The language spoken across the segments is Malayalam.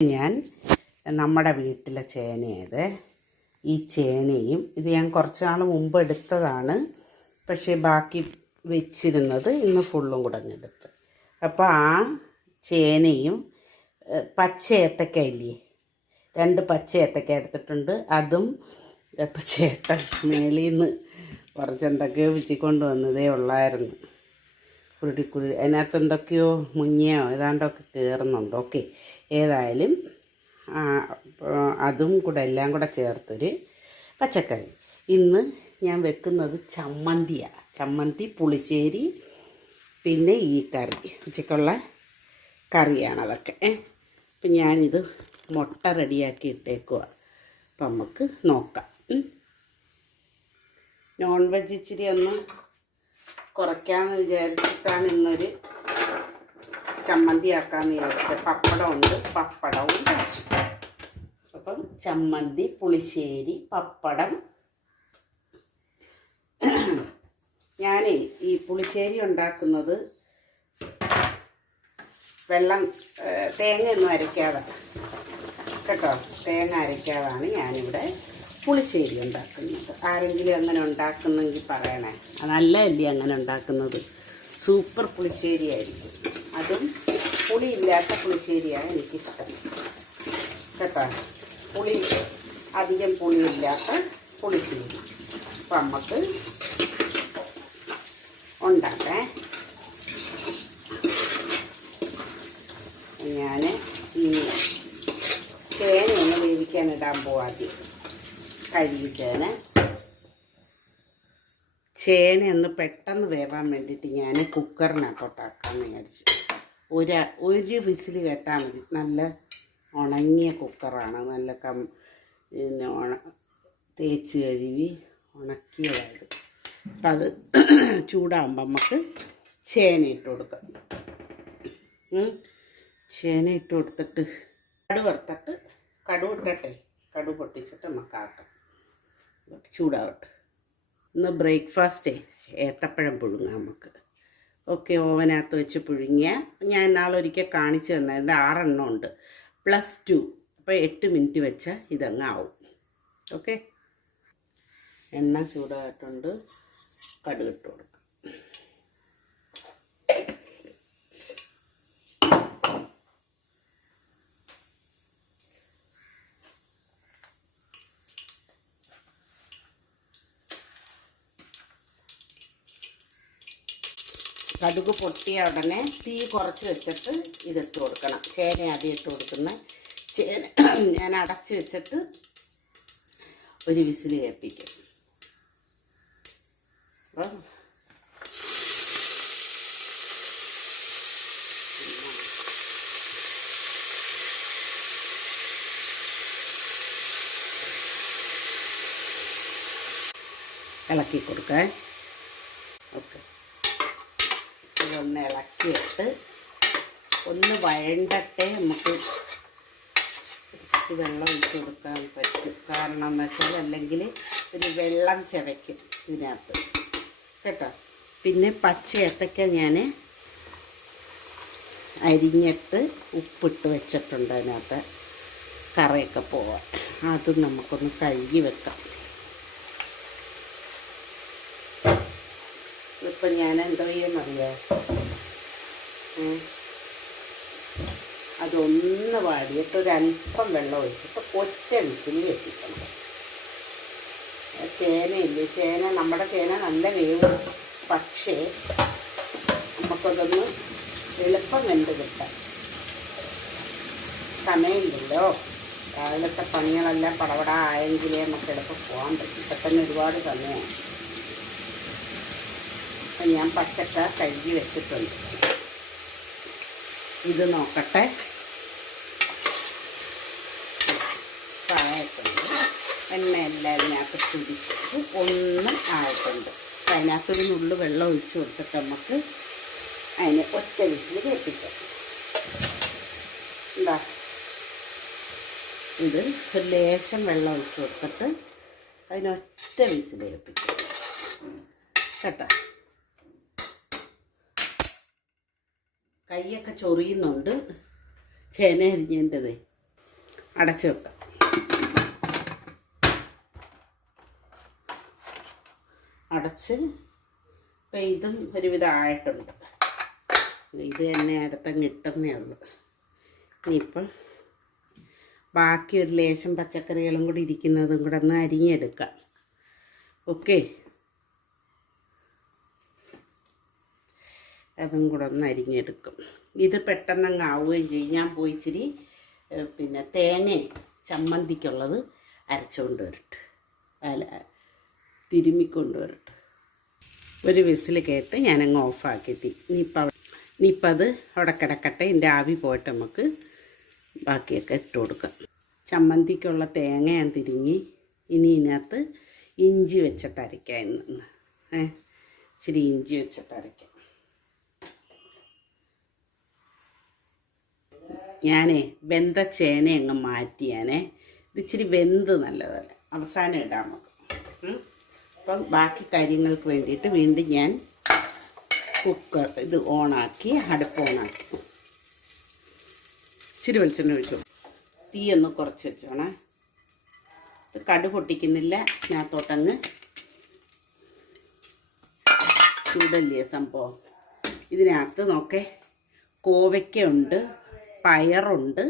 ഞാൻ നമ്മുടെ വീട്ടിലെ ചേനയത് ഈ ചേനയും ഇത് ഞാൻ കുറച്ച് നാൾ മുമ്പ് എടുത്തതാണ്. പക്ഷേ ബാക്കി വെച്ചിരുന്നത് ഇന്ന് ഫുള്ളും കൂടെ എടുത്ത്. അപ്പോൾ ആ ചേനയും പച്ച ഏത്തക്ക ഇല്ലേ, 2 പച്ച ഏത്തക്ക എടുത്തിട്ടുണ്ട്. അതും ഇപ്പം ചേട്ടൻ മേളിൽ നിന്ന് കുറച്ച് എന്തൊക്കെയോ വെച്ചിക്കൊണ്ട് വന്നതേ ഉള്ളായിരുന്നു. കുരുടി അതിനകത്ത് എന്തൊക്കെയോ മുങ്ങിയോ ഏതാണ്ടൊക്കെ കയറുന്നുണ്ട്. ഓക്കെ, ഏതായാലും അതും കൂടെ എല്ലാം കൂടെ ചേർത്തൊരു പച്ചക്കറി. ഇന്ന് ഞാൻ വെക്കുന്നത് ചമ്മന്തിയാണ്. ചമ്മന്തി, പുളിശ്ശേരി, പിന്നെ ഈ കറി, ഉച്ചക്കുള്ള കറിയാണ് അതൊക്കെ. അപ്പം ഞാനിത് മുട്ട റെഡിയാക്കി ഇട്ടേക്കുക. അപ്പം നമുക്ക് നോക്കാം. നോൺ വെജ് ഇച്ചിരി ഒന്ന് കുറയ്ക്കാമെന്ന് വിചാരിച്ചിട്ടാണ് ഇന്നൊരു ചമ്മന്തി ആക്കാമെന്ന് വിചാരിച്ചത്. പപ്പടമുണ്ട്, പപ്പടവും വെച്ചു. അപ്പം ചമ്മന്തി, പുളിശ്ശേരി, പപ്പടം. ഞാൻ ഈ പുളിശ്ശേരി ഉണ്ടാക്കുന്നത് തേങ്ങയൊന്നും അരയ്ക്കാതെ കേട്ടോ, തേങ്ങ അരയ്ക്കാതാണ് ഞാനിവിടെ പുളിശ്ശേരി ഉണ്ടാക്കുന്നത്. ആരെങ്കിലും അങ്ങനെ ഉണ്ടാക്കുന്നെങ്കിൽ പറയണേ. നല്ലതല്ലേ അങ്ങനെ ഉണ്ടാക്കുന്നത്? സൂപ്പർ പുളിശ്ശേരി ആയിരിക്കും. അതും പുളിയില്ലാത്ത പുളിശ്ശേരിയാണ് എനിക്കിഷ്ടം കേട്ടോ. അധികം പുളിയില്ലാത്ത പുളിശ്ശേരി. അപ്പം നമുക്ക് ഉണ്ടാക്കേ. ഞാൻ ഈ ചേനയൊന്ന് വേവിക്കാനിടാൻ പോവാദ്യം. കഴുകി ചേനയൊന്ന് പെട്ടെന്ന് വേവാൻ വേണ്ടിയിട്ട് ഞാൻ കുക്കറിനകത്തോട്ടാക്കാമെന്ന് വിചാരിച്ചു. ഒരു വിസിൽ കേട്ടാൽ മതി. നല്ല ഉണങ്ങിയ കുക്കറാണ്. നല്ല പിന്നെ തേച്ച് കഴുകി ഉണക്കിയതായത്. അപ്പം അത് ചൂടാകുമ്പോൾ നമുക്ക് ചേന ഇട്ട് കൊടുക്കാം. ചേന ഇട്ട് കൊടുത്തിട്ട് കടുക് ഇട്ടട്ടെ. കടുക് പൊട്ടിച്ചിട്ട് നമുക്കാക്കാം. ചൂടാവട്ടെ. ഇന്ന് ബ്രേക്ക്ഫാസ്റ്റേ ഏത്തപ്പഴം പുഴുങ്ങാം നമുക്ക്. ഓക്കെ, ഓവനകത്ത് വെച്ച് പുഴുങ്ങിയ ഞാൻ നാളെ ഒരിക്കൽ കാണിച്ചു തന്നത് 6 എണ്ണം ഉണ്ട്, +2. അപ്പോൾ 8 മിനിറ്റ് വെച്ചാൽ ഇതങ്ങ് ആവും. ഓക്കെ, എണ്ണ ചൂടായിട്ടുണ്ട്. കടുക് ഇട്ട് കൊടുക്കാം. കടുക് പൊട്ടിയ ഉടനെ തീ കുറച്ച് വെച്ചിട്ട് ഇതിട്ട് കൊടുക്കണം. ചേന ആദ്യം ഇട്ട് കൊടുക്കുന്ന ചേന ഞാൻ അടച്ച് വെച്ചിട്ട് ഒരു വിസിൽ കേൾപ്പിക്കും. അപ്പം ഇളക്കി കൊടുക്കാൻ. ഓക്കെ, ഇതൊന്ന് ഇളക്കിയിട്ട് ഒന്ന് വഴണ്ടട്ടെ. നമുക്ക് വെള്ളം ഒഴിച്ച് കൊടുക്കാൻ പറ്റും. കാരണം എന്ന് വെച്ചാൽ അല്ലെങ്കിൽ ഒരു വെള്ളം ചവയ്ക്കും ഇതിനകത്ത് കേട്ടോ. പിന്നെ പച്ച ഏത്തക്ക ഞാൻ അരിഞ്ഞിട്ട് ഉപ്പിട്ട് വെച്ചിട്ടുണ്ട്. അതിനകത്ത് കറയൊക്കെ പോവാൻ. അതും നമുക്കൊന്ന് കഴുകി വെക്കാം. ഇപ്പം ഞാൻ എന്താ ചെയ്യുമെന്നറിയാം, അതൊന്ന് വാടിയിട്ട് ഒരല്പം വെള്ളം ഒഴിച്ചിട്ട് ഒറ്റ വിസിൽ വെപ്പിക്കണം. ചേന നമ്മുടെ ചേന നല്ല വേവും. പക്ഷേ നമുക്കതൊന്ന് എളുപ്പം വെന്ത് കിട്ടാം. സമയമില്ലല്ലോ, രാവിലത്തെ പണികളെല്ലാം പടപട ആയെങ്കിലേ നമുക്ക് എളുപ്പം പോകാൻ പറ്റും. ഇപ്പം തന്നെ ഒരുപാട് സമയമാണ്. അപ്പം ഞാൻ പച്ചക്ക കഴുകി വെച്ചിട്ടുണ്ട്. ഇത് നോക്കട്ടെ. ആയിട്ടുണ്ട്. എണ്ണയെല്ലാം അതിനകത്ത് പിടിച്ചിട്ട് ഒന്ന് ആയിട്ടുണ്ട്. അപ്പം അതിനകത്തൊരു നുള്ളു വെള്ളം ഒഴിച്ച് കൊടുത്തിട്ട് നമുക്ക് അതിന് ഒറ്റ വിസിൽ കേൾപ്പിക്കാം. എന്താ ഇത് ഒരു ലേശം വെള്ളം ഒഴിച്ച് കൊടുത്തിട്ട് അതിനൊറ്റ വിസിൽ കേൾപ്പിക്കാം കേട്ടോ. കൈയൊക്കെ ചൊറിയുന്നുണ്ട് ചേന അരിഞ്ഞേണ്ടത്. അടച്ചു വെക്കാം. അടച്ച് ഇപ്പം ഇതും ഒരുവിധം ആയിട്ടുണ്ട്. ഇത് തന്നെ അടുത്തങ്ങ് ഇട്ടുന്നേ ഉള്ളൂ. ഇനിയിപ്പം ബാക്കി ഒരു ലേശം പച്ചക്കറികളും കൂടി ഇരിക്കുന്നതും കൂടെ ഒന്ന് അരിഞ്ഞെടുക്കാം. ഓക്കെ, അതും കൂടെ ഒന്ന് അരിഞ്ഞെടുക്കും. ഇത് പെട്ടെന്നങ്ങ് ആവുകയും ചെയ്യും. ഞാൻ പോയി ഇച്ചിരി പിന്നെ തേങ്ങ ചമ്മന്തിക്കുള്ളത് അരച്ചുകൊണ്ട് വരട്ടെ, അല്ല തിരുമ്മിക്കൊണ്ട് വരട്ടെ. ഒരു വിസിൽ കേട്ട് ഞാനങ്ങ് ഓഫാക്കി. ഇനിയിപ്പം അത് അവിടെ കിടക്കട്ടെ. ഇതിൻ്റെ ആവി പോയിട്ട് നമുക്ക് ബാക്കിയൊക്കെ ഇട്ട് കൊടുക്കാം. ചമ്മന്തിക്കുള്ള തേങ്ങ ഞാൻ തിരിങ്ങി. ഇനി ഇതിനകത്ത് ഇഞ്ചി വെച്ചിട്ട് അരയ്ക്കാം. ഇന്ന് ഇച്ചിരി ഇഞ്ചി വെച്ചിട്ട് അരയ്ക്കാം. ഞാനേ വെന്ത ചേന അങ്ങ് മാറ്റിയാനേ. ഇത് ഇച്ചിരി വെന്ത് നല്ലതല്ല, അവസാനം ഇടാൻ നമുക്ക്. അപ്പം ബാക്കി കാര്യങ്ങൾക്ക് വേണ്ടിയിട്ട് വീണ്ടും ഞാൻ കുക്കർ ഇത് ഓണാക്കി, അടുപ്പ് ഓണാക്കി. ഇച്ചിരി വെളിച്ചെണ്ണ ഒഴിച്ചു. തീയൊന്ന് കുറച്ച് വെച്ചോണേ. കടു പൊട്ടിക്കുന്നില്ല, ഇതിനകത്തോട്ടങ്ങ് ചൂടല്ലേ സംഭവം. ഇതിനകത്ത് നോക്കേ, കോവയ്ക്കുണ്ട്, പയറുണ്ട്,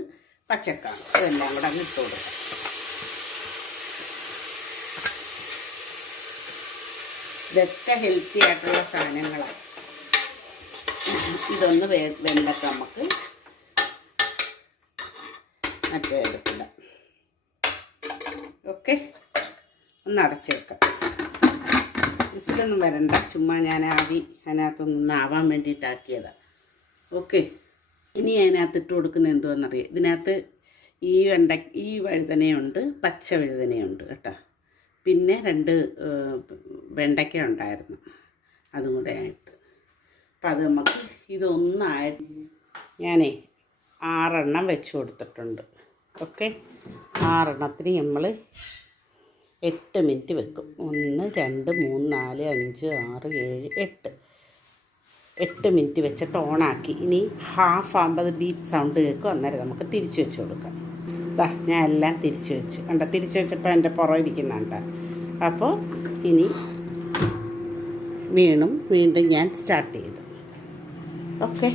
പച്ചക്കാണ്. ഇതെല്ലാം കൂടെ അങ്ങ് ഇട്ട് കൊടുക്കാം. ഇതൊക്കെ ഹെൽത്തി ആയിട്ടുള്ള സാധനങ്ങളാണ്. ഇതൊന്ന് വെണ്ടക്ക നമുക്ക് മറ്റേ എടുക്കില്ല. ഓക്കെ, ഒന്ന് അടച്ചേക്കാം. വിസിലൊന്നും വരണ്ട, ചുമ്മാ ഞാൻ ആവി അതിനകത്തൊന്ന് ആവാൻ വേണ്ടിയിട്ടാക്കിയതാണ്. ഓക്കെ, ഇനി അതിനകത്ത് ഇട്ട് കൊടുക്കുന്നത് എന്തുവെന്നറിയാം. ഇതിനകത്ത് ഈ വഴുതനയുണ്ട്, പച്ച വഴുതനയുണ്ട് കേട്ടോ. പിന്നെ 2 വെണ്ടയ്ക്ക ഉണ്ടായിരുന്നു, അതും കൂടെ ആയിട്ട്. അപ്പം അത് നമുക്ക് ഇതൊന്നായിട്ട് ഞാനേ 6 എണ്ണം വെച്ച് കൊടുത്തിട്ടുണ്ട്. ഓക്കെ, 6 എണ്ണത്തിന് നമ്മൾ 8 മിനിറ്റ് വെക്കും. 1 2 3 4 5 6 7 8 മിനിറ്റ് വെച്ചിട്ട് ഓണാക്കി. ഇനി ഹാഫ് ആകുമ്പോൾ ബീപ്പ് സൗണ്ട് കേൾക്കും. അന്നേരം നമുക്ക് തിരിച്ച് വെച്ച് കൊടുക്കാം. ഇതാ ഞാൻ എല്ലാം തിരിച്ച് വെച്ച് കണ്ട. തിരിച്ച് വെച്ചപ്പോൾ എൻ്റെ പുറകിരിക്കുന്നുണ്ട്. അപ്പോൾ ഇനി വീണ്ടും ഞാൻ സ്റ്റാർട്ട് ചെയ്തു. ഓക്കെ,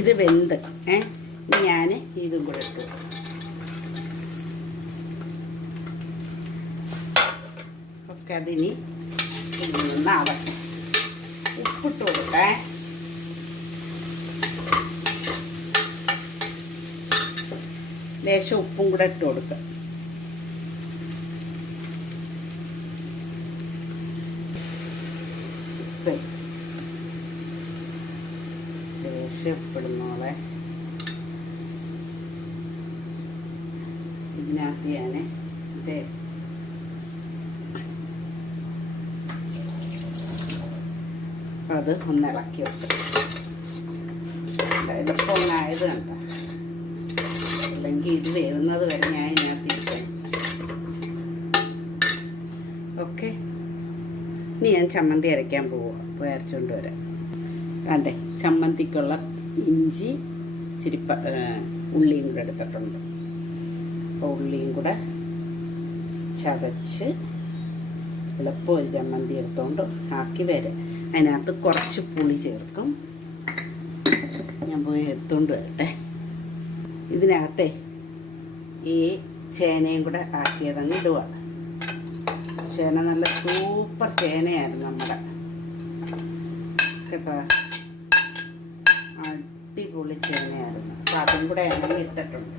ഇത് വെന്ത് ഞാൻ ഇതും കൂടെ ഇട്ടു. ഒക്കെ അതിനി ഒന്നാവട്ടെ. ഉപ്പിട്ട് കൊടുക്കേ. ലേശം ഉപ്പും കൂടെ ഇട്ട് കൊടുക്കുക. ഉപ്പ് ലേശം ഉപ്പിടുന്നോളെ. ഇതിനകത്ത് ഞാൻ അത് ഒന്ന് ഇളക്കി വെക്കും. എളുപ്പമായത് കണ്ട. അല്ലെങ്കിൽ ഇത് വേവുന്നത് വരെ ഞാൻ ഇതിനകത്ത് ഇരിക്കണം. ഓക്കെ, ഇനി ഞാൻ ചമ്മന്തി അരയ്ക്കാൻ പോവുക. പോയി അരച്ചുകൊണ്ട് വരാം. കണ്ടേ, ചമ്മന്തിക്കുള്ള ഇഞ്ചി ഇച്ചിരി ഉള്ളിയും കൂടെ എടുത്തിട്ടുണ്ട്. അപ്പോൾ ഉള്ളിയും കൂടെ ചതച്ച് എളുപ്പം ഒരു ചമ്മന്തി എടുത്തുകൊണ്ട് ആക്കി വരാം. അതിനകത്ത് കുറച്ച് പുളി ചേർക്കും. ഞാൻ പോയി എടുത്തുകൊണ്ട് വരട്ടെ. ഇതിനകത്തെ ഈ ചേനയും കൂടെ ആക്കിയതങ്ങ് ഇടുക. ചേന നല്ല സൂപ്പർ ചേനയായിരുന്നു നമ്മുടെ കേട്ടോ. അടിപൊളി ചേനയായിരുന്നു. അപ്പം അതും കൂടെ ഞാൻ ഇട്ടിട്ടുണ്ട്.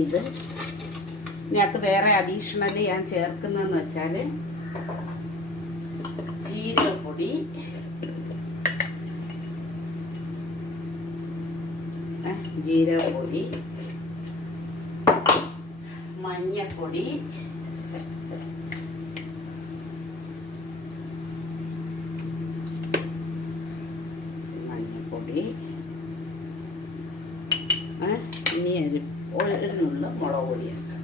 ഇതിനകത്ത് വേറെ അഡീഷണലി ഞാൻ ചേർക്കുന്നതെന്ന് വെച്ചാൽ ജീരകപ്പൊടി, മഞ്ഞപ്പൊടി, ഇനി ഒരു നുള്ള മുളക് പൊടിയാക്കാം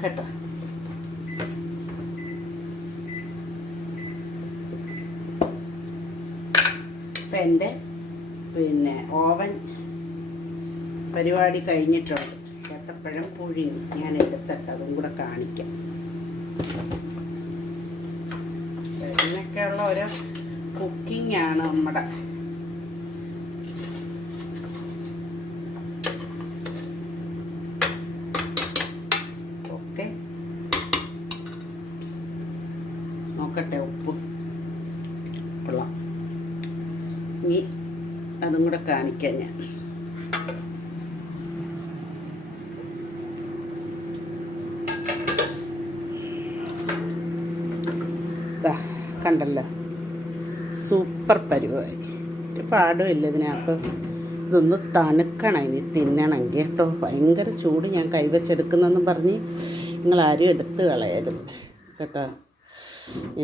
കേട്ടോ. ഇപ്പം എൻ്റെ പിന്നെ ഓവൻ പരിപാടി കഴിഞ്ഞിട്ടുണ്ട്. ഏത്തപ്പഴം പുഴുങ്ങി ഞാൻ എടുത്തിട്ട് അതും കൂടെ കാണിക്കാം. ഇങ്ങനെയൊക്കെയുള്ള ഓരോ കുക്കിംഗാണ് നമ്മുടെ. ഓക്കെ, നോക്കട്ടെ ഉപ്പ് കൊള്ളാം. ഇനി അതും കൂടെ കാണിക്കാം ഞാൻ. കണ്ടല്ലോ, സൂപ്പർ പരിപാടി. ഒരു പാടുമില്ല ഇതിനകത്ത്. ഇതൊന്ന് തണുക്കണം ഇനി തിന്നണമെങ്കിൽ കേട്ടോ. ഭയങ്കര ചൂട്. ഞാൻ കൈവച്ചെടുക്കുന്നെന്നും പറഞ്ഞ് നിങ്ങളാരും എടുത്ത് കളയരുത് കേട്ടോ.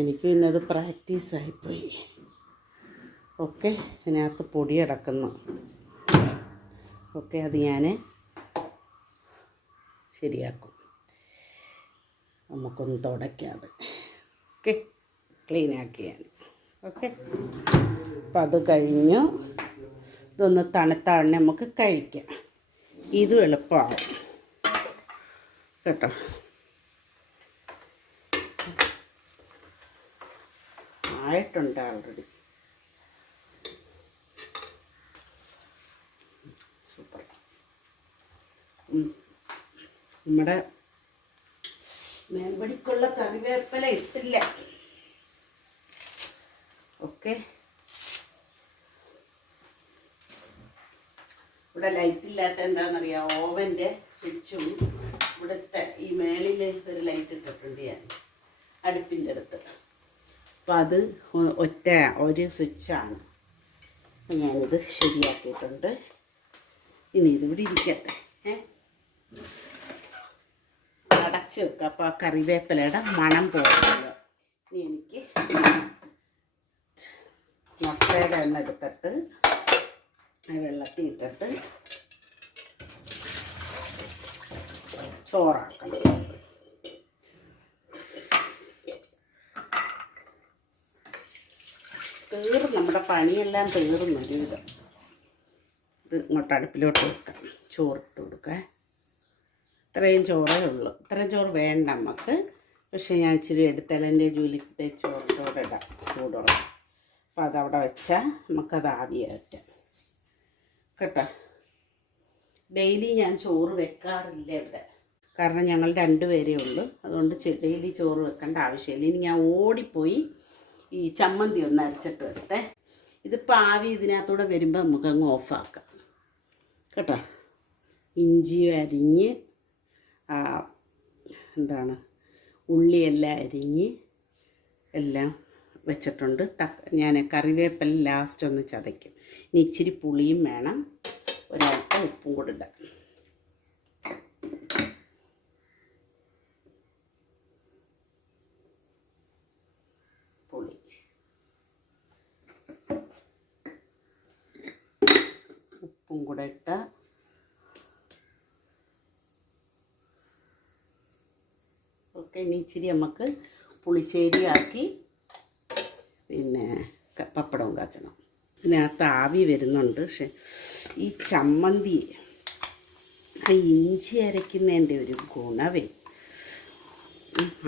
എനിക്ക് പിന്നെ അത് പ്രാക്ടീസായിപ്പോയി. ഓക്കെ, ഇതിനകത്ത് പൊടി അടക്കുന്നു. ഓക്കെ, അത് ഞാൻ ശരിയാക്കും. നമുക്കൊന്ന് തുടയ്ക്കാതെ. ഓക്കെ, ക്ലീനാക്കി ഞാൻ. ഓക്കെ, അപ്പം അത് കഴിഞ്ഞു. ഇതൊന്ന് തണുത്താണ് നമുക്ക് കഴിക്കാം. ഇതും എളുപ്പമാവും കേട്ടോ. ആയിട്ടുണ്ട് ഓൾറെഡി. സൂപ്പർ. നമ്മുടെ മേമ്പടിക്കുള്ള കറിവേപ്പില ഇട്ടില്ല. ഓക്കെ, ഇവിടെ ലൈറ്റ് ഇല്ലാത്ത എന്താണെന്നറിയാം. ഓവൻ്റെ സ്വിച്ചും ഇവിടുത്തെ ഈ മേളിൽ ഒരു ലൈറ്റ് ഇട്ടിട്ടുണ്ട് ഞാൻ അടുപ്പിൻ്റെ അടുത്ത്. അപ്പം അത് ഒരു സ്വിച്ചാണ്. ഞാനിത് ശരിയാക്കിയിട്ടുണ്ട്. ഇനി ഇതിവിടെ ഇരിക്കട്ടെ. അടച്ച് വെക്കുക. അപ്പോൾ ആ കറിവേപ്പിലയുടെ മണം പോകുന്നത്. ഇനി എനിക്ക് മുട്ടയുടെ എണ്ണ എടുത്തിട്ട് വെള്ളത്തിൽ ഇട്ടിട്ട് ചോറാക്കണം. നമ്മുടെ പണിയെല്ലാം തീർന്നൊരു വിധം. ഇത് ഇങ്ങോട്ട് അടുപ്പിലോട്ട് വെക്കാം. ചോറിട്ട് കൊടുക്കാം. ഇത്രയും ചോറേ ഉള്ളൂ. ഇത്രയും ചോറ് വേണ്ട നമുക്ക്. പക്ഷേ ഞാൻ ഇച്ചിരി എടുത്തലൻ്റെ ജോലിക്കിട്ട് ചോറിട്ടോടെ ഇടാം ചൂടുള്ള. അപ്പോൾ അതവിടെ വെച്ചാൽ നമുക്കത് ആവിയാറ്റാം കേട്ടോ. ഡെയിലി ഞാൻ ചോറ് വെക്കാറില്ല ഇവിടെ. കാരണം ഞങ്ങൾ 2 പേരേ ഉള്ളൂ. അതുകൊണ്ട് ഡെയിലി ചോറ് വെക്കേണ്ട ആവശ്യമില്ല. ഇനി ഞാൻ ഓടിപ്പോയി ഈ ചമ്മന്തി ഒന്ന് അരച്ചിട്ട് വരട്ടെ. ഇതിപ്പോൾ ആവി ഇതിനകത്തൂടെ വരുമ്പോൾ നമുക്കങ്ങ് ഓഫാക്കാം കേട്ടോ. ഇഞ്ചി അരിഞ്ഞ് ഉള്ളിയെല്ലാം അരിഞ്ഞ് എല്ലാം വെച്ചിട്ടുണ്ട്. ഞാൻ കറിവേപ്പില ലാസ്റ്റ് ഒന്ന് ചതയ്ക്കും. ഇനി ഇച്ചിരി പുളിയും വേണം. ഒരല്പം ഉപ്പും കൂടെ ഇടാം. പുളി ഉപ്പും കൂടെ ഇട്ട ഓക്കെ. ഇനി ഇച്ചിരി നമുക്ക് പുളിശ്ശേരി ആക്കി പിന്നെ പപ്പടവും കാച്ചണം. ഇതിനകത്ത് ആവി വരുന്നുണ്ട്. പക്ഷെ ഈ ചമ്മന്തി ആ ഇഞ്ചി അരയ്ക്കുന്നതിൻ്റെ ഒരു ഗുണവേ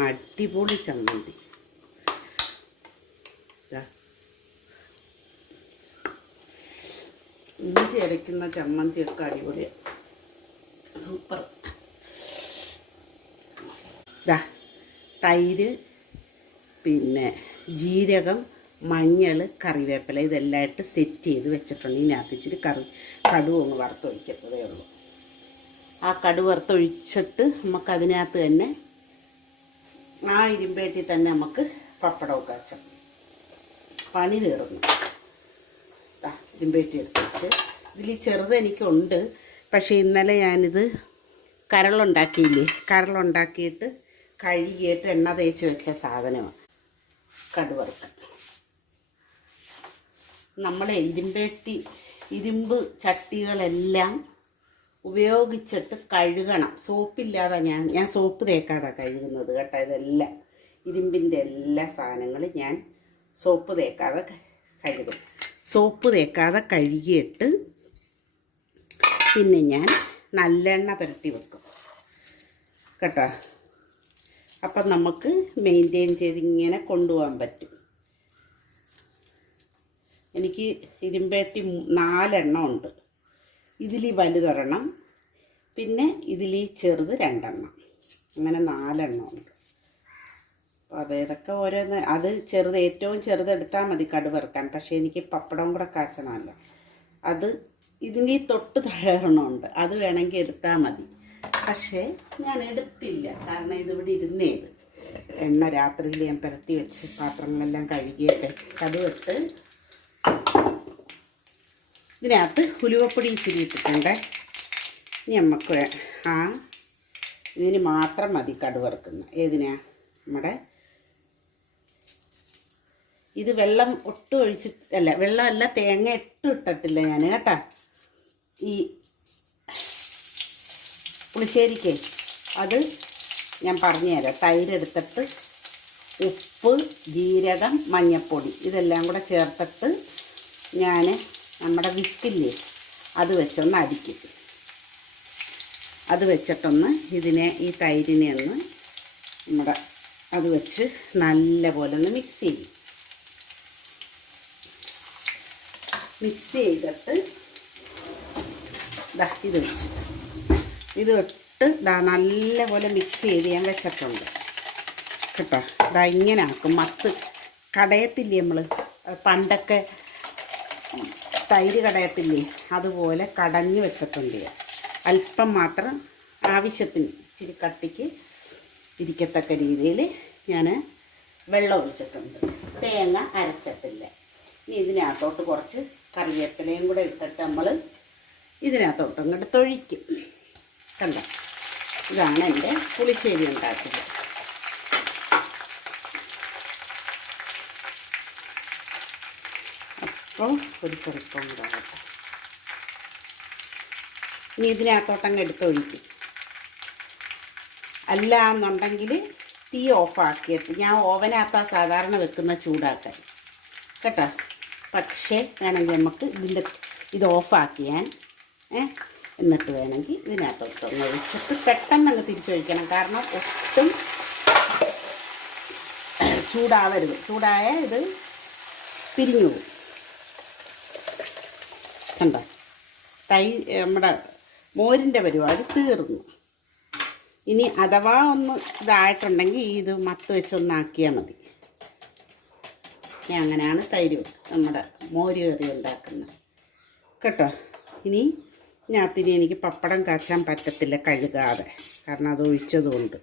അടിപൊളി ചമ്മന്തി. ഇഞ്ചി അരയ്ക്കുന്ന ചമ്മന്തിയൊക്കെ അടിപൊളിയാണ്. സൂപ്പർ. തൈര്, പിന്നെ ജീരകം, മഞ്ഞൾ, കറിവേപ്പില ഇതെല്ലാം ഇട്ട് സെറ്റ് ചെയ്ത് വെച്ചിട്ടുണ്ട്. ഇതിനകത്ത് ഇച്ചിരി കടുവ് ഒന്ന് വറുത്തൊഴിക്കത്തതേ ഉള്ളൂ. ആ കടുവ് വറുത്തൊഴിച്ചിട്ട് നമുക്കതിനകത്ത് തന്നെ ആ ഇരുമ്പേട്ടി തന്നെ നമുക്ക് പപ്പടമൊക്കെ കാച്ചാം. പണി തീർന്നു. ഇരുമ്പേട്ടി എടുത്ത് വെച്ച് ഇതിൽ ചെറുത് എനിക്കുണ്ട്. പക്ഷേ ഇന്നലെ ഞാനിത് കരളുണ്ടാക്കിയിട്ട് കഴുകിയിട്ട് എണ്ണ തേച്ച് വെച്ച സാധനമാണ് കടുവറുത്ത്. നമ്മളെ ഇരുമ്പ് ചട്ടികളെല്ലാം ഉപയോഗിച്ചിട്ട് കഴുകണം. സോപ്പില്ലാതെ ഞാൻ സോപ്പ് തേക്കാതെ കഴുകുന്നത് കേട്ടോ. ഇതെല്ലാം ഇരുമ്പിൻ്റെ എല്ലാ സാധനങ്ങളും ഞാൻ സോപ്പ് തേക്കാതെ കഴുകും. സോപ്പ് തേക്കാതെ കഴുകിയിട്ട് പിന്നെ ഞാൻ നല്ലെണ്ണ പുരട്ടി വെക്കും കേട്ടോ. അപ്പം നമുക്ക് മെയിൻറ്റെയിൻ ചെയ്ത് ഇങ്ങനെ കൊണ്ടുപോകാൻ പറ്റും. എനിക്ക് ഇരുമ്പേട്ടി 4 എണ്ണം ഉണ്ട്. ഇതിൽ വലുതൊരെണ്ണം, പിന്നെ ഇതിൽ ചെറുത് 2 എണ്ണം, അങ്ങനെ 4 എണ്ണം ഉണ്ട്. അപ്പോൾ അതേതൊക്കെ ഓരോന്ന്, അത് ചെറുത് ഏറ്റവും ചെറുതെടുത്താൽ മതി കടുക് വറുക്കാൻ. പക്ഷേ എനിക്ക് പപ്പടം കൂടെ കാച്ചണമല്ലോ, അത് ഇതിൻ്റെ തൊട്ട് താഴെയുണ്ട്, അത് വേണമെങ്കിൽ എടുത്താൽ മതി. പക്ഷേ ഞാൻ എടുത്തില്ല, കാരണം ഇതിവിടെ ഇരുന്നേത്. എണ്ണ രാത്രിയിൽ ഞാൻ പുരട്ടി വെച്ച് പാത്രങ്ങളെല്ലാം കഴുകിയിട്ട് കടുവിട്ട് ഇതിനകത്ത് ഉലുവപ്പൊടി ഇച്ചിരി ഇട്ടിട്ടുണ്ട്. ഇനി നമുക്ക് ഇതിന് മാത്രം മതി കടുക് വറുക്കുന്നത്. ഏതിനാ? നമ്മുടെ ഇത് വെള്ളം ഒട്ടും ഒഴിച്ചിട്ടല്ല, വെള്ളമല്ല, തേങ്ങ ഇട്ടിട്ടില്ല ഞാൻ കേട്ടോ. ഈ പുളിശ്ശേരിക്ക് അത് ഞാൻ പറഞ്ഞുതരാം. തൈരെടുത്തിട്ട് ഉപ്പ്, ജീരകം, മഞ്ഞൾപ്പൊടി ഇതെല്ലാം കൂടെ ചേർത്തിട്ട് ഞാൻ നമ്മുടെ വിസ്കില്ലേ അത് വെച്ചൊന്ന് അടിക്കും. അത് വെച്ചിട്ടൊന്ന് ഇതിനെ, ഈ തൈരിനെ ഒന്ന് നമ്മുടെ അത് വെച്ച് നല്ല പോലെ ഒന്ന് മിക്സ് ചെയ്യും. മിക്സ് ചെയ്തിട്ട് ഇത് വെച്ച് ഇത് ഇട്ട് നല്ല പോലെ മിക്സ് ചെയ്ത് ഞാൻ വെച്ചിട്ടുണ്ട് കേട്ടോ. ഇങ്ങനെ ആക്കും. മത്ത് കടയത്തില്ലേ നമ്മൾ പണ്ടൊക്കെ തൈര് കടയത്തില്ലേ, അതുപോലെ കടഞ്ഞ് വെച്ചിട്ടുണ്ട്. അല്പം മാത്രം ആവശ്യത്തിന് ഇച്ചിരി കട്ടിക്ക് ഇരിക്കത്തക്ക രീതിയിൽ ഞാൻ വെള്ളം ഒഴിച്ചിട്ടുണ്ട്. തേങ്ങ അരച്ചിട്ടില്ല. ഇനി ഇതിനകത്തോട്ട് കുറച്ച് കറിവേപ്പിലയും കൂടെ ഇട്ടിട്ട് നമ്മൾ ഇതിനകത്തോട്ട് ഇങ്ങോട്ട് ഒഴിക്കും. കണ്ട, ഇതാണ് എൻ്റെ പുളിശ്ശേരി ഉണ്ടാക്കുന്നത്. അപ്പോൾ ഒരു ചെറുപ്പം ഉണ്ടാകട്ടെ. ഇനി ഇതിനകത്തോട്ടങ്ങ് എടുത്തൊഴിക്കും. അല്ല എന്നുണ്ടെങ്കിൽ തീ ഓഫാക്കിയിട്ട്, ഞാൻ ഓവനകത്താണ് സാധാരണ വെക്കുന്ന ചൂടാക്കാൻ കേട്ടോ. പക്ഷേ വേണമെങ്കിൽ നമുക്ക് ഇത് ഓഫാക്കിയാൻ എന്നിട്ട് വേണമെങ്കിൽ ഇതിനകത്തൊന്ന് ഒഴിച്ചിട്ട് പെട്ടെന്ന് അങ്ങ് തിരിച്ചൊഴിക്കണം. കാരണം ഒട്ടും ചൂടാവരുത്. ചൂടായ ഇത് പിരിഞ്ഞു പോകും. കണ്ടോ, നമ്മുടെ മോരിൻ്റെ പരിപാടി തീർന്നു. ഇനി അഥവാ ഒന്ന് ഇതായിട്ടുണ്ടെങ്കിൽ ഇത് മത്ത് വെച്ചൊന്നാക്കിയാൽ മതി. ഞാൻ അങ്ങനെയാണ് തൈര് നമ്മുടെ മോര് കറി ഉണ്ടാക്കുന്നത് കേട്ടോ. ഇനി ഇതിനകത്തിന് എനിക്ക് പപ്പടം കാച്ചാൻ പറ്റത്തില്ല കഴുകാതെ, കാരണം അത് ഒഴിച്ചതുകൊണ്ട്.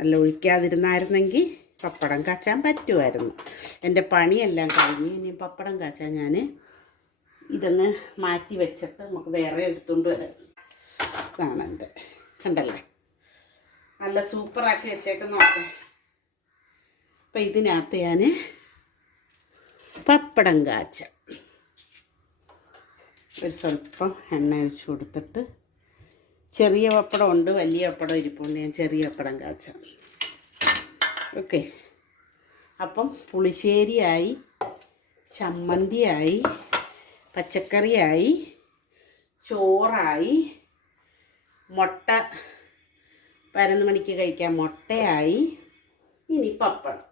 അല്ല, ഒഴിക്കാതിരുന്നായിരുന്നെങ്കിൽ പപ്പടം കാച്ചാൻ പറ്റുമായിരുന്നു. എൻ്റെ പണിയെല്ലാം കഴിഞ്ഞ് ഇനി പപ്പടം കാച്ചാൻ ഞാൻ ഇതൊന്ന് മാറ്റി വെച്ചിട്ട് നമുക്ക് വേറെ എടുത്തുകൊണ്ട് വരാം. ഇതാണ് എൻ്റെ, കണ്ടല്ലേ, നല്ല സൂപ്പറാക്കി വെച്ചേക്കുന്ന നോക്കാം. അപ്പം ഇതിനകത്ത് ഞാൻ പപ്പടം കാച്ചാം. ഒരു സ്വല്പം എണ്ണ ഒഴിച്ച് കൊടുത്തിട്ട്, ചെറിയ പപ്പടം ഉണ്ട്, വലിയ പപ്പടം ഇരിപ്പുണ്ട്, ഞാൻ ചെറിയ പപ്പടം കാച്ചാം. ഓക്കെ. അപ്പം പുളിശ്ശേരിയായി, ചമ്മന്തിയായി, പച്ചക്കറിയായി, ചോറായി, മുട്ട 11 മണിക്ക് കഴിക്കാൻ മുട്ടയായി. ഇനി പപ്പടം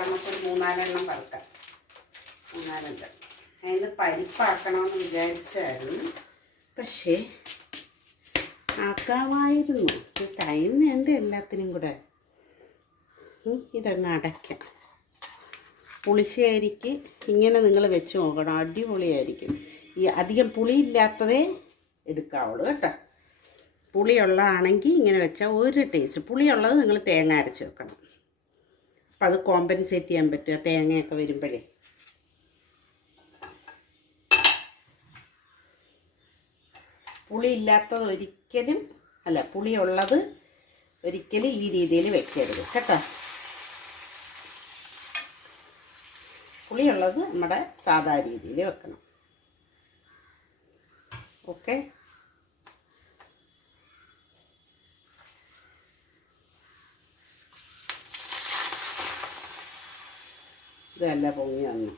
നമുക്കൊരു 3-4 എണ്ണം പറക്കാം. 3-4 അതിന് പരിപ്പാക്കണമെന്ന് വിചാരിച്ചായിരുന്നു, പക്ഷേ ആക്കാമായിരുന്നു. ടൈം വേണ്ട എല്ലാത്തിനും കൂടെ. ഇതങ്ങ് അടയ്ക്കാം. പുളിശ്ശേരിക്ക് ഇങ്ങനെ നിങ്ങൾ വെച്ച് നോക്കണം, അടിപൊളിയായിരിക്കും. ഈ അധികം പുളിയില്ലാത്തതേ എടുക്കാവുള്ളൂ കേട്ടോ. പുളിയുള്ളതാണെങ്കിൽ ഇങ്ങനെ വെച്ചാൽ ഒരു ടേസ്റ്റ്. പുളിയുള്ളത് നിങ്ങൾ തേങ്ങ അരച്ച് വെക്കണം. അപ്പം അത് കോമ്പൻസേറ്റ് ചെയ്യാൻ പറ്റുക തേങ്ങയൊക്കെ വരുമ്പോഴേ. പുളിയില്ലാത്തത് ഒരിക്കലും അല്ല, പുളിയുള്ളത് ഒരിക്കലും ഈ രീതിയിൽ വെക്കരുത് കേട്ടോ. പുളിയുള്ളത് നമ്മുടെ സാധാ രീതിയിൽ വെക്കണം. ഓക്കെ. ഇതല്ല പൊങ്ങി വന്നു.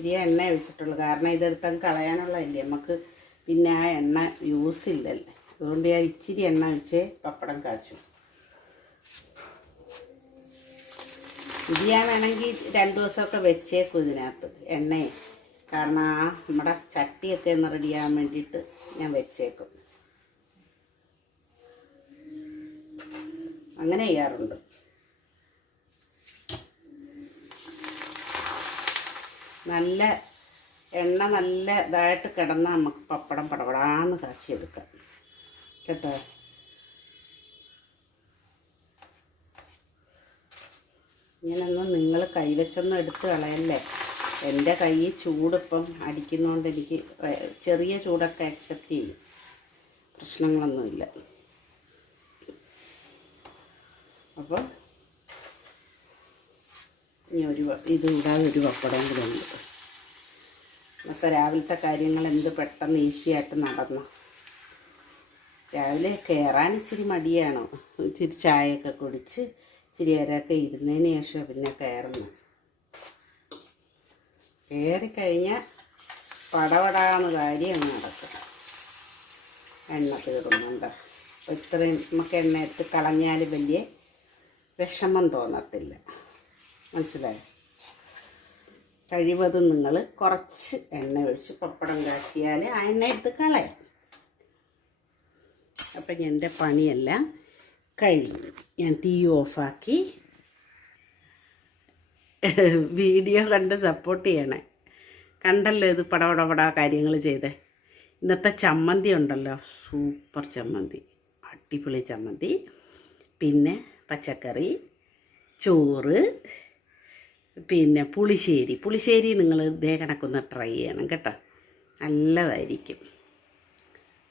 ഇച്ചിരി എണ്ണ ഒഴിച്ചിട്ടുള്ളൂ. കാരണം ഇതെടുത്തങ്ങ് കളയാനുള്ളതല്ലേ, നമുക്ക് പിന്നെ ആ എണ്ണ യൂസ് ഇല്ലല്ലേ. അതുകൊണ്ട് ഞാൻ ഇച്ചിരി എണ്ണ ഒഴിച്ച് പപ്പടം കാച്ചു. ഇത് ഞാൻ വേണമെങ്കിൽ 2 ദിവസമൊക്കെ വെച്ചേക്കും ഇതിനകത്ത് എണ്ണയെ. കാരണം ആ നമ്മുടെ ചട്ടിയൊക്കെ ഒന്ന് റെഡിയാകാൻ വേണ്ടിയിട്ട് ഞാൻ വെച്ചേക്കും. അങ്ങനെ ചെയ്യാറുണ്ട്. നല്ല എണ്ണ നല്ല ഇതായിട്ട് കിടന്നാൽ നമുക്ക് പപ്പടം പടപടാന്ന് കാച്ചിയെടുക്കാം കേട്ടോ. ഇങ്ങനൊന്നും നിങ്ങൾ കൈവച്ചൊന്നും എടുത്ത് കളയല്ലേ. എൻ്റെ കൈ ചൂടിപ്പം അടിക്കുന്നതുകൊണ്ട് എനിക്ക് ചെറിയ ചൂടൊക്കെ അക്സെപ്റ്റ് ചെയ്യും, പ്രശ്നങ്ങളൊന്നുമില്ല. അപ്പോൾ ഇനി ഇത് കൂടാതെ ഒരു പപ്പടം കൂടെ ഉണ്ട്. ഇന്നത്തെ രാവിലത്തെ കാര്യങ്ങൾ എന്ത് പെട്ടെന്ന് ഈസിയായിട്ട് നടന്നു. രാവിലെ കയറാൻ ഇച്ചിരി മടിയാണോ, ഇച്ചിരി ചായയൊക്കെ കുടിച്ച് ഇച്ചിരി നേരമൊക്കെ ഇരുന്നതിന് ശേഷം പിന്നെ കയറുന്നു. കയറിക്കഴിഞ്ഞാൽ പടപടാന്ന് കാര്യം അങ്ങ് നടക്കും. എണ്ണ തീർന്നുണ്ട്. അപ്പോൾ ഇത്രയും നമുക്ക് എണ്ണ എടുത്ത് കളഞ്ഞാൽ വലിയ വിഷമം തോന്നത്തില്ല, മനസ്സിലായോ. കഴിവതും നിങ്ങൾ കുറച്ച് എണ്ണ ഒഴിച്ച് പപ്പടം കാച്ചിയാൽ ആ എണ്ണ എടുത്ത് കളയാം. അപ്പം എൻ്റെ പണിയെല്ലാം കഴിഞ്ഞു. ഞാൻ തീ ഓഫാക്കി. വീഡിയോ കണ്ട് സപ്പോർട്ട് ചെയ്യണേ. കണ്ടല്ലോ ഇത് പടപടപട കാര്യങ്ങൾ ചെയ്തേ. ഇന്നത്തെ ചമ്മന്തി ഉണ്ടല്ലോ, സൂപ്പർ ചമ്മന്തി, അടിപൊളി ചമ്മന്തി. പിന്നെ പച്ചക്കറി, ചോറ്, പിന്നെ പുളിശ്ശേരി നിങ്ങൾ ഇതേ കണക്കൊന്ന് ട്രൈ ചെയ്യണം കേട്ടോ, നല്ലതായിരിക്കും.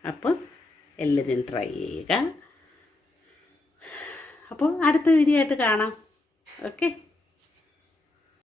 അപ്പം എല്ലാവരും ട്രൈ ചെയ്യുക. അപ്പോൾ അടുത്ത വീഡിയോ ആയിട്ട് കാണാം. ഓക്കെ.